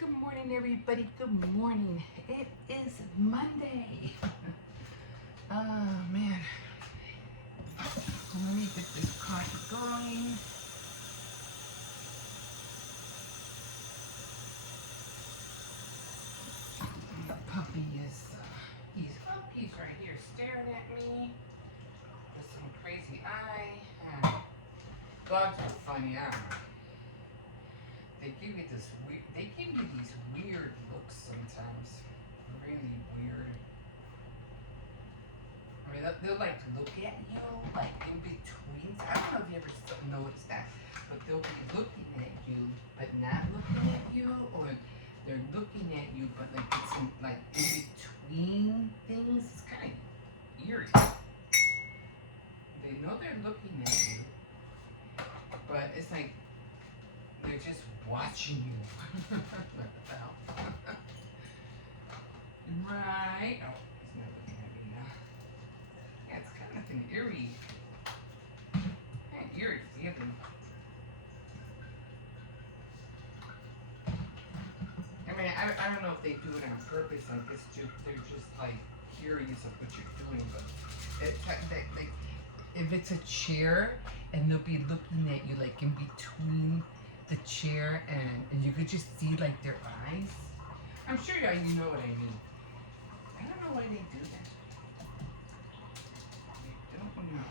Good morning, everybody. Good morning. It is Monday. Oh, man. Let me get this coffee going. The puppy is, he's up. He's right here staring at me with some crazy eye. Dogs are funny. I don't know. They give you these weird looks sometimes. Really weird. I mean, they'll like look at you, like in between. I don't know if you ever noticed that, but they'll be looking at you, but not looking at you, or they're looking at you, but like it's in between things. It's kind of eerie. They know they're looking at you, but it's like they're just watching you. What the hell? Right. Oh, he's not looking at me now. Yeah, it's kind of an eerie feeling. I mean, I don't know if they do it on purpose. I guess they're just like curious of what you're doing. But like if it's a chair and they'll be looking at you like in between the chair and you could just see like their eyes. I'm sure you know what I mean. I don't know why they do that. I don't know.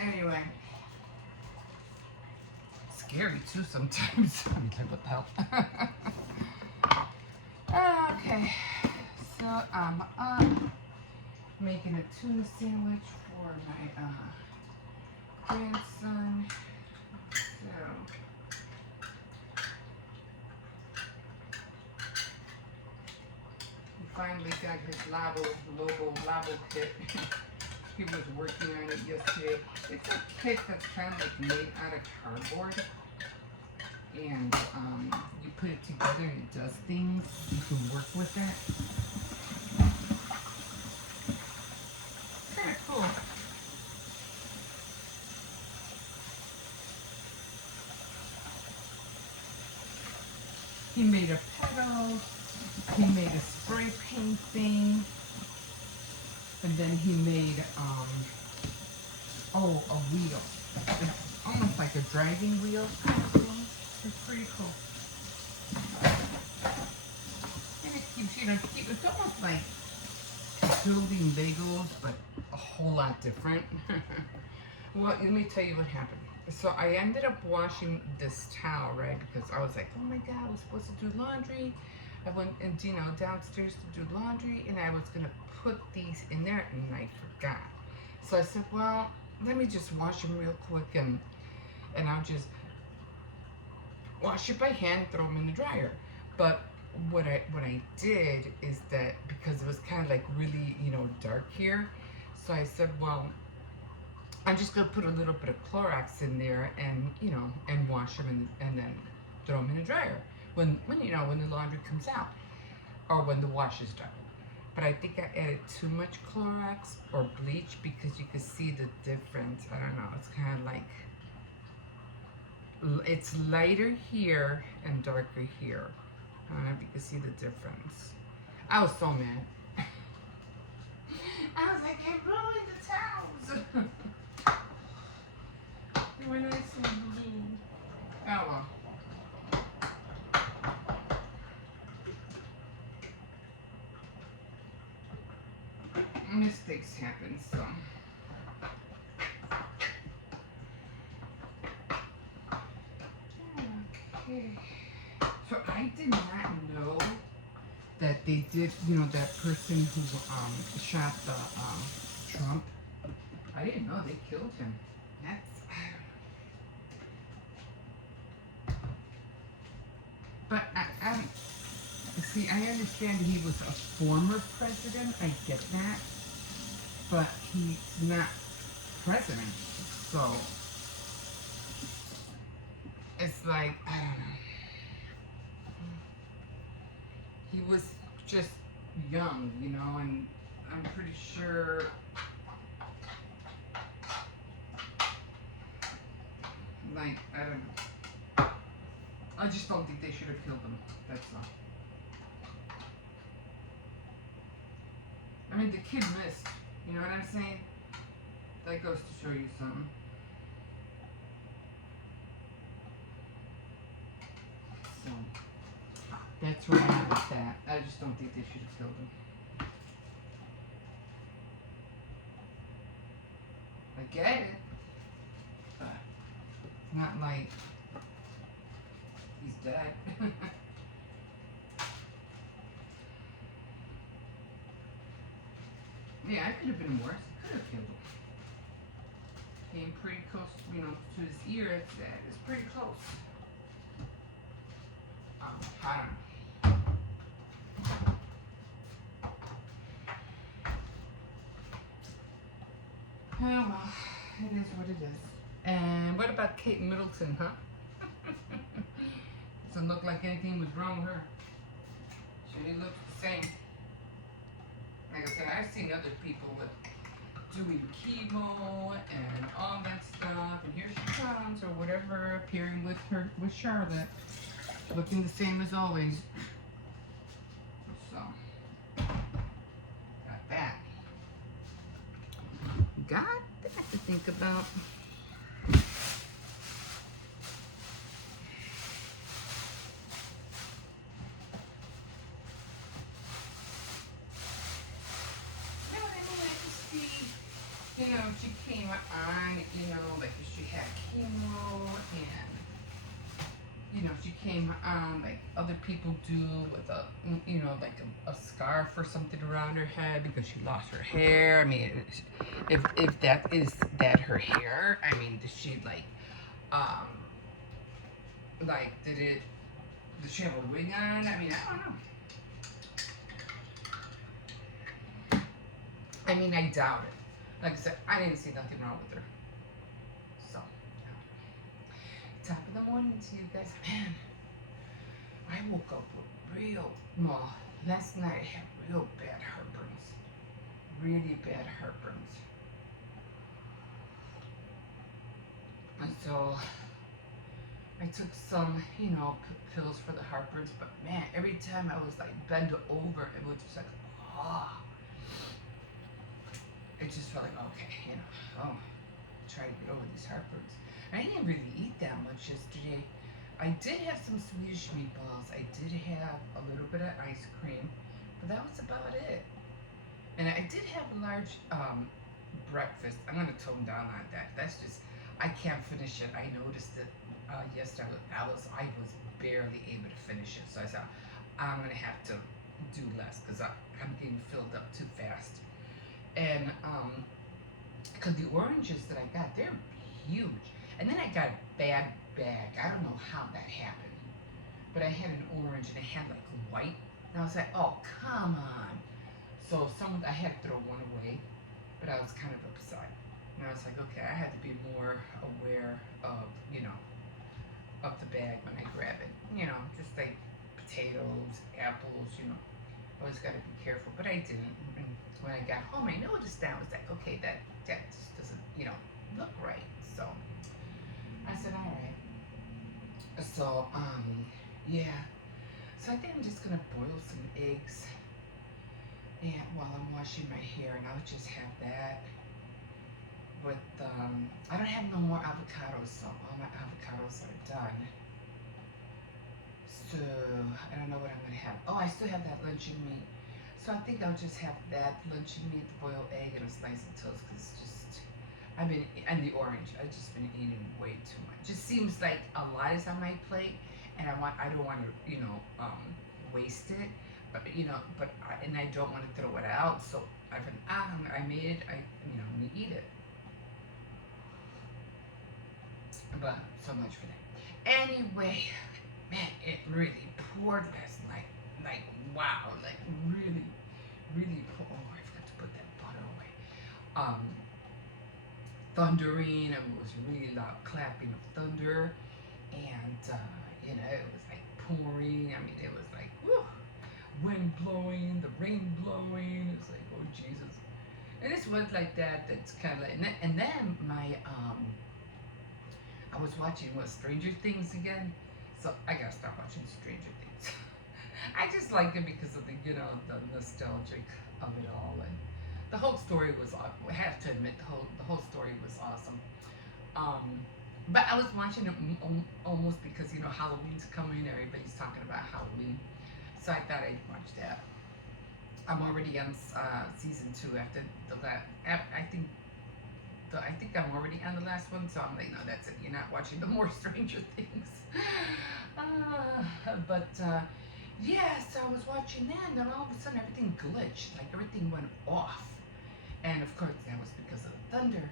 Anyway. Scary too sometimes. I'm like, what the hell? Okay. So I'm making a tuna sandwich for my grandson. So he finally got his Lobo Labo kit. He was working on it yesterday. It's a kit that's kind of like made out of cardboard. And you put it together and it does things. You can work with that. Kind of cool. He made a pedal. He made a spray paint thing. And then he made a wheel. It's almost like a driving wheel kind of thing. It's pretty cool. And it keeps, it's almost like building Legos, but a whole lot different. Well, let me tell you what happened. So I ended up washing this towel, right? Because I was like, oh my God, I was supposed to do laundry. I went and downstairs to do laundry, and I was gonna put these in there, and I forgot. So I said, well, let me just wash them real quick, and I'll just wash it by hand, throw them in the dryer. But what I did is that because it was kind of like really dark here, so I said, well, I'm just gonna put a little bit of Clorox in there and and wash them and then throw them in the dryer when the laundry comes out or when the wash is done. But I think I added too much Clorox or bleach because you can see the difference. I don't know. It's kind of like it's lighter here and darker here. I don't know if you can see the difference. I was so mad. I was like, I ruined the towels. They were nice and blue. Oh well. Mistakes happen, so. Okay. So I did not know that they did, that person who shot the Trump. I didn't know they killed him. But I see. I understand he was a former president. I get that, but he's not president. So it's like I don't know. He was just young, and I'm pretty sure. Like I don't know. I just don't think they should have killed him. That's all. I mean, the kid missed. You know what I'm saying? That goes to show you something. So, that's where I am with that. I just don't think they should have killed him. I get it. But, not like he's dead. Yeah, it could have been worse. Could have killed him. Came pretty close, you know, to his ear. It's pretty close. I don't know. Oh well, it is what it is. And what about Kate Middleton, huh? Doesn't look like anything was wrong with her. She looks the same. Like I said, I've seen other people with doing chemo and all that stuff, and here she comes or whatever, appearing with Charlotte, looking the same as always. So got that. Got that to think about. You know, she came on, you know, like she had chemo and, you know, she came on like other people do with a, you know, like a scarf or something around her head because she lost her hair. I mean, if that is that her hair, I mean, did she did she have a wig on? I mean, I don't know. I mean, I doubt it. Like I said, I didn't see nothing wrong with her. So, top of the morning to you guys. Man, I woke up with well, last night I had real bad heartburns. Really bad heartburns. And so, I took some, you know, pills for the heartburns, but man, every time I was like bent over, it was just like, oh. It just felt like, okay, you know, try to get over these heartburns. I didn't really eat that much yesterday. I did have some Swedish meatballs. I did have a little bit of ice cream, but that was about it. And I did have a large breakfast. I'm going to tone down on that. That's just, I can't finish it. I noticed it yesterday. I was barely able to finish it. So I said, I'm going to have to do less because I'm getting filled up too fast. And because the oranges that I got, they're huge. And then I got a bad bag. I don't know how that happened, but I had an orange and it had like white, and I was like, oh come on. So I had to throw one away, but I was kind of upset. And I was like, okay, I had to be more aware of, you know, of the bag when I grab it. You know, just like potatoes, apples, you know. Always got to be careful, but I didn't. And when I got home, I noticed that. I was like, okay, that just doesn't, you know, look right. So I said, all right. So yeah. So I think I'm just gonna boil some eggs, and while I'm washing my hair, and I'll just have that with. I don't have no more avocados, so all my avocados are done. So I don't know what I'm gonna have. Oh, I still have that luncheon meat. So I think I'll just have that luncheon meat, the boiled egg, and a slice of toast. Cause it's just, and the orange. I've just been eating way too much. Just seems like a lot is on my plate, and I don't want to, you know, waste it. But you know, and I don't want to throw it out. So I made it. I'm gonna eat it. But so much for that. Anyway. Man, it really poured last night. Like, wow, like really, really poured. Oh, I forgot to put that butter away. Thundering, and it was really loud clapping of thunder. And, you know, it was like pouring. I mean, it was like, whew, wind blowing, the rain blowing. It's like, oh, Jesus. And it's was like that. That's kind of like, and then I was watching, Stranger Things again. So I gotta start like it because of the, the nostalgic of it all, and the whole story was. I have to admit, the whole story was awesome. But I was watching it almost because Halloween's coming. Everybody's talking about Halloween, so I thought I'd watch that. I'm already on season 2 after the last. I think I'm already on the last one, so I'm like, no, that's it. You're not watching the more Stranger Things. But yeah, so I was watching that, and then all of a sudden everything glitched, like everything went off, and of course that was because of the thunder.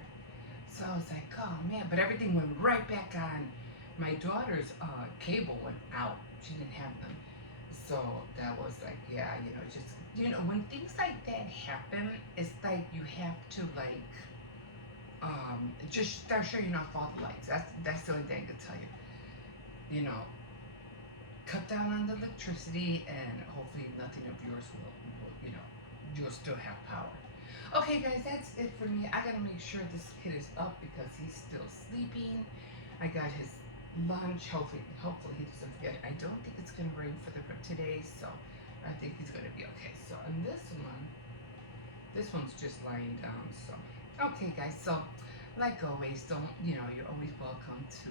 So I was like, oh man, but everything went right back on. My daughter's cable went out. She didn't have them. So that was like, yeah, just, when things like that happen, it's like you have to like, just start shutting off all the lights. That's the only thing I can tell you. Cut down on the electricity, and hopefully nothing of yours will you'll still have power. Okay, guys, that's it for me. I gotta make sure this kid is up because he's still sleeping. I got his lunch. Hopefully he doesn't forget. I don't think it's gonna rain for today, so I think he's gonna be okay. So on this one's just lying down. So okay, guys. So like always, you're always welcome to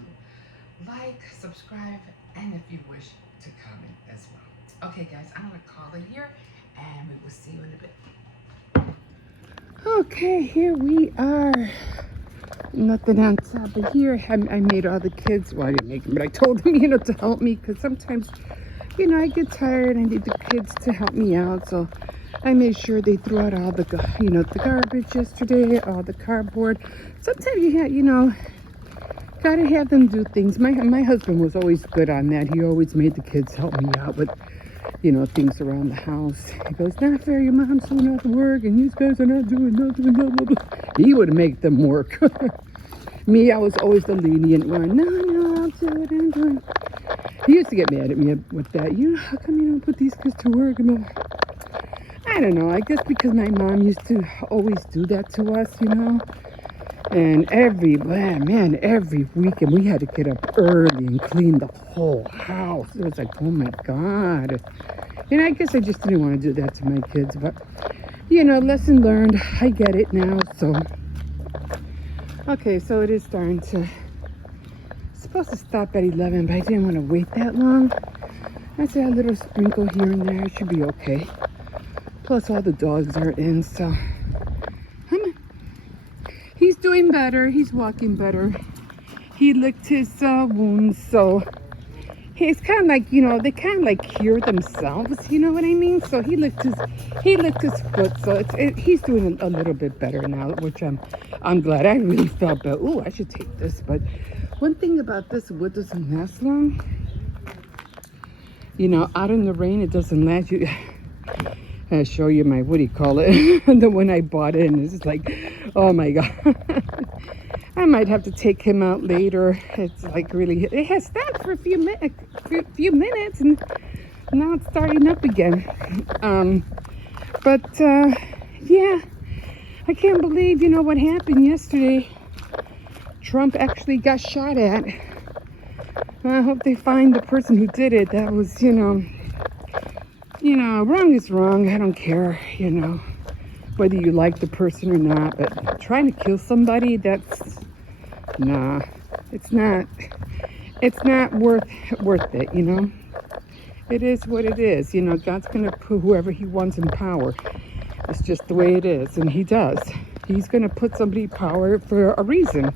like, subscribe, and if you wish to comment as well. Okay, guys, I'm gonna call it here, and we will see you in a bit. Okay, here we are. Nothing on top of here. I made all the kids, well, I didn't make them, but I told them, to help me, because sometimes, I get tired and I need the kids to help me out. So I made sure they threw out all the, the garbage yesterday, all the cardboard. Sometimes gotta have them do things. My husband was always good on that. He always made the kids help me out with, things around the house. He goes, not fair, your mom's doing all the work and these guys are not doing nothing, blah, blah, blah. He would make them work. Me, I was always the lenient one. No, I'll do it, I'm doing. He used to get mad at me with that. How come you don't put these kids to work? And I don't know, I guess because my mom used to always do that to us, And every weekend we had to get up early and clean the whole house. It was like, oh my God. And I guess I just didn't want to do that to my kids. But, lesson learned. I get it now. So, okay, so it is starting to, it's supposed to stop at 11, but I didn't want to wait that long. I said a little sprinkle here and there. It should be okay. Plus all the dogs are in, so. He's doing better. He's walking better. He licked his wounds, so he's kind of like, they kind of like cure themselves. You know what I mean? So he licked his foot, so he's doing a little bit better now, which I'm glad. I really felt bad. Oh, I should take this. But one thing about this wood doesn't last long. Out in the rain, it doesn't last. I'll show you my, what do you call it? The one I bought in is like, oh my God. I might have to take him out later. It's like really, it has stopped for a few minutes and now it's starting up again. Yeah, I can't believe, what happened yesterday. Trump actually got shot at. I hope they find the person who did it. That was, wrong is wrong. I don't care, whether you like the person or not. But trying to kill somebody, that's, nah, it's not worth it, It is what it is. God's going to put whoever he wants in power. It's just the way it is. And he does. He's going to put somebody in power for a reason.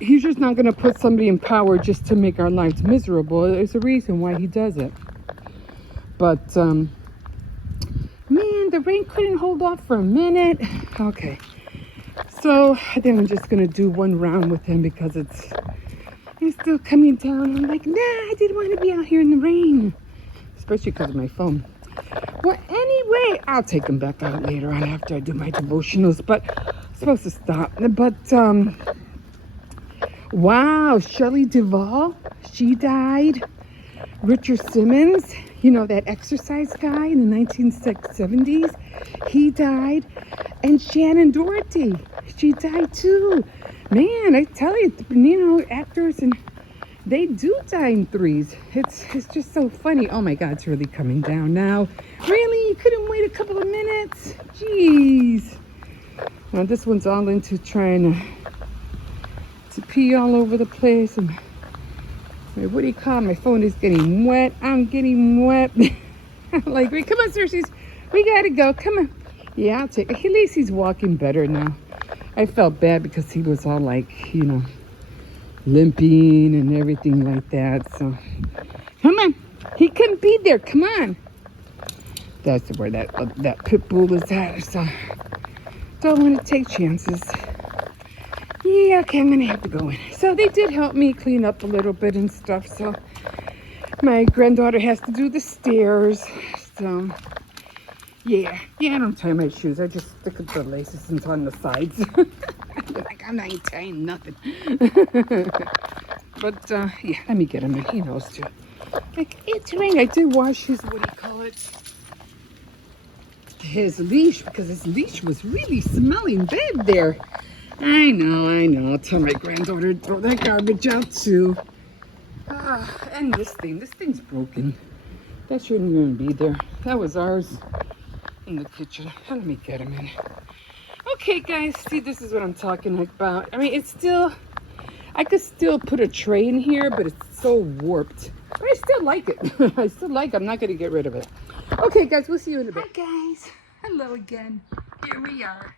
He's just not going to put somebody in power just to make our lives miserable. There's a reason why he does it. But, man, the rain couldn't hold off for a minute. Okay. So, then I'm just going to do one round with him because it's still coming down. I'm like, nah, I didn't want to be out here in the rain. Especially because of my phone. Well, anyway, I'll take him back out later on after I do my devotionals. But, I'm supposed to stop. But, wow, Shelley Duvall, she died. Richard Simmons, that exercise guy in the 1970s, he died. And Shannon Doherty, she died too. Man, I tell you, actors and They do die in threes. It's just so funny. Oh my God, it's really coming down now. Really? You couldn't wait a couple of minutes? Jeez. Now this one's all into trying to pee all over the place. And what do you call it? My phone is getting wet. I'm getting wet. I'm like, wait, come on, Cersei. We gotta go. Come on. Yeah, I'll take it. At least he's walking better now. I felt bad because he was all like, you know, limping and everything like that. So, come on. He couldn't be there. Come on. That's where that pit bull is at. So, don't want to take chances. Yeah, okay, I'm going to have to go in. So, they did help me clean up a little bit and stuff. So, my granddaughter has to do the stairs. So, yeah, I don't tie my shoes. I just stick the laces on the sides. Like, I'm not tying nothing. But, yeah, let me get him in. He knows too. Like, it's raining. I did wash his, what do you call it? His leash, because his leash was really smelling bad there. I know. I'll tell my granddaughter to throw that garbage out too. And this thing's broken. That shouldn't even be there. That was ours in the kitchen. Let me get him in. Okay, guys, see, this is what I'm talking about. I mean, it's still, I could still put a tray in here, but it's so warped. But I still like it. I still like it. I'm not going to get rid of it. Okay, guys, we'll see you in a bit. Hi, guys. Hello again. Here we are.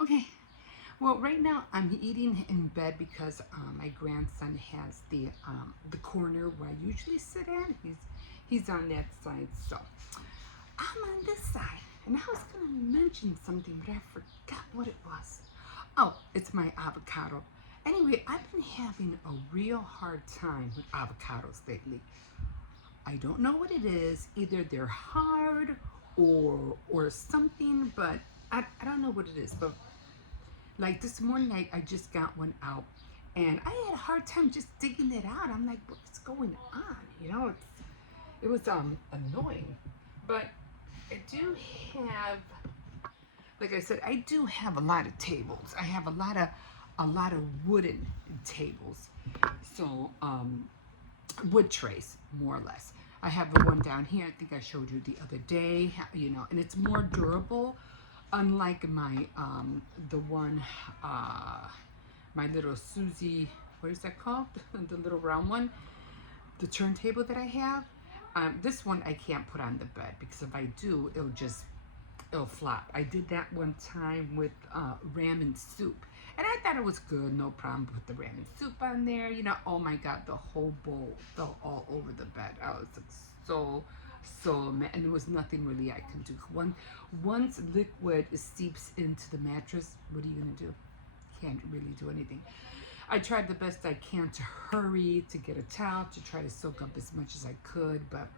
Okay. Well, right now I'm eating in bed because my grandson has the corner where I usually sit at. He's on that side, so I'm on this side. And I was going to mention something, but I forgot what it was. Oh, it's my avocado. Anyway, I've been having a real hard time with avocados lately. I don't know what it is. Either they're hard or something, but I don't know what it is. But like this morning, I just got one out, and I had a hard time just digging it out. I'm like, what's going on? You know, it was annoying. But I do have, like I said, I do have a lot of tables. I have a lot of wooden tables. So wood trays, more or less. I have the one down here. I think I showed you the other day. You know, and it's more durable. Unlike my the one my little Susie, what is that called? The little round one, the turntable that I have. This one I can't put on the bed because if I do, it'll flop. I did that one time with ramen soup, and I thought it was good, no problem. Put the ramen soup on there, you know. Oh my God, the whole bowl fell all over the bed. I was like, so mad, and there was nothing really I can do. Once liquid seeps into the mattress, what are you gonna do? Can't really do anything. I tried the best I can to hurry to get a towel to try to soak up as much as I could, but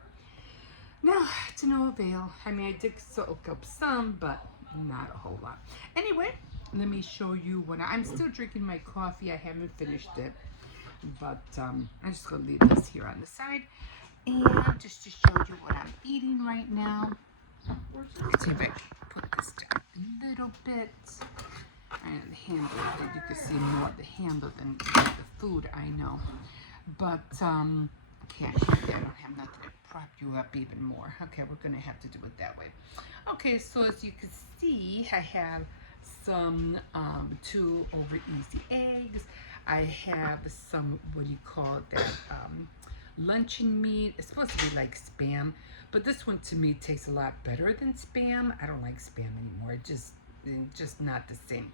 no, to no avail. I mean, I did soak up some, but not a whole lot. Anyway, let me show you what I'm still drinking my coffee. I haven't finished it, but I'm just gonna leave this here on the side. And just to show you what I'm eating right now. Let's see if I can put this down a little bit. And the handle, you can see more of the handle than the food, I know. But, okay, I don't have nothing to prop you up even more. Okay, we're going to have to do it that way. Okay, so as you can see, I have some 2 over easy eggs. I have some, what do you call that, luncheon meat. It's supposed to be like Spam, but this one to me tastes a lot better than Spam. I don't like Spam anymore. It's just not the same.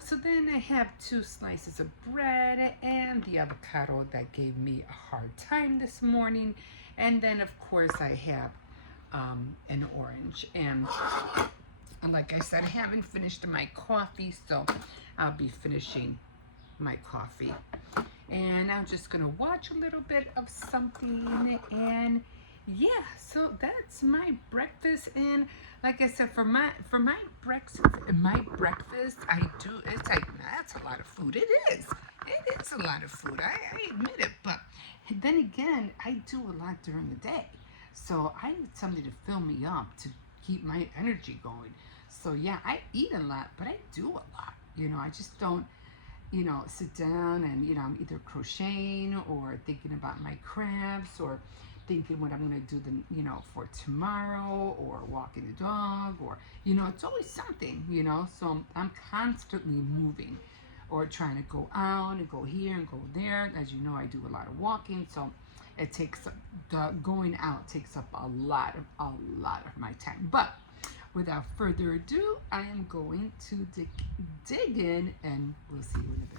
So then I have 2 slices of bread and the avocado that gave me a hard time this morning. And then of course I have an orange. And like I said, I haven't finished my coffee, so I'll be finishing my coffee. And I'm just gonna watch a little bit of something, and yeah, so that's my breakfast. And like I said, for my breakfast, I do, it's like, that's a lot of food. It is a lot of food, I admit it. But then again, I do a lot during the day, so I need something to fill me up to keep my energy going. So yeah, I eat a lot, but I do a lot, you know. I just don't, sit down and, I'm either crocheting or thinking about my crafts or thinking what I'm going to do, for tomorrow, or walking the dog, or, it's always something, so I'm constantly moving or trying to go out and go here and go there. As you know, I do a lot of walking, so it takes the going out takes up a lot of my time. But without further ado, I am going to dig in, and we'll see you in a bit.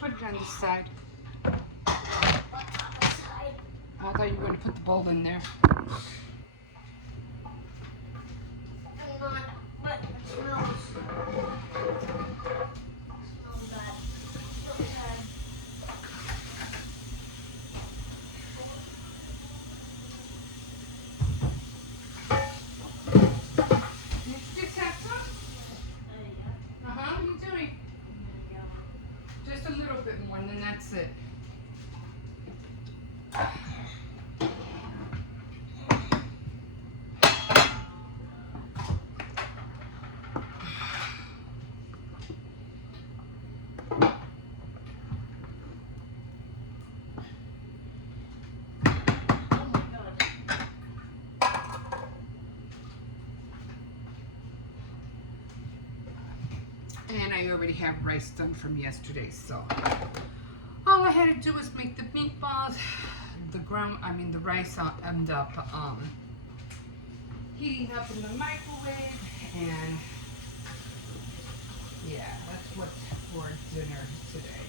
Put it on the side. I thought you were going to put the bowl in there. Just a little bit more, and then that's it. And I already have rice done from yesterday, so all I had to do was make the meatballs. The rice I'll end up heating up in the microwave, and yeah, that's what's for dinner today.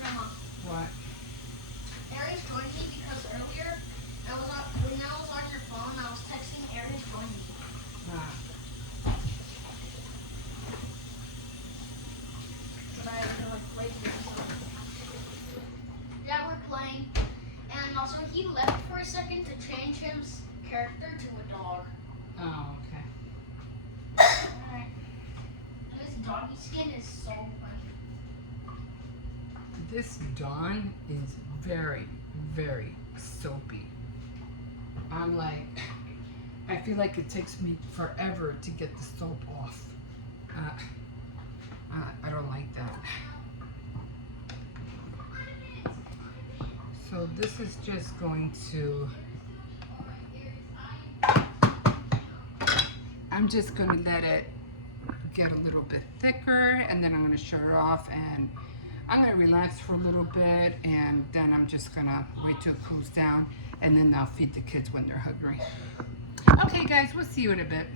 Grandma. What? Aries joined me because earlier when I was on your phone, I was texting Aries joined me. But I had to wait for something. Yeah, we're playing. And also he left for a second to change his character to a dog. Oh, okay. Alright. And this doggy skin is so funny. This Dawn is very, very soapy. I'm like, I feel like it takes me forever to get the soap off. I don't like that. So this is just going to, I'm just going to let it get a little bit thicker, and then I'm going to shut it off, and I'm going to relax for a little bit, and then I'm just going to wait till it cools down, and then I'll feed the kids when they're hungry. Okay guys, we'll see you in a bit.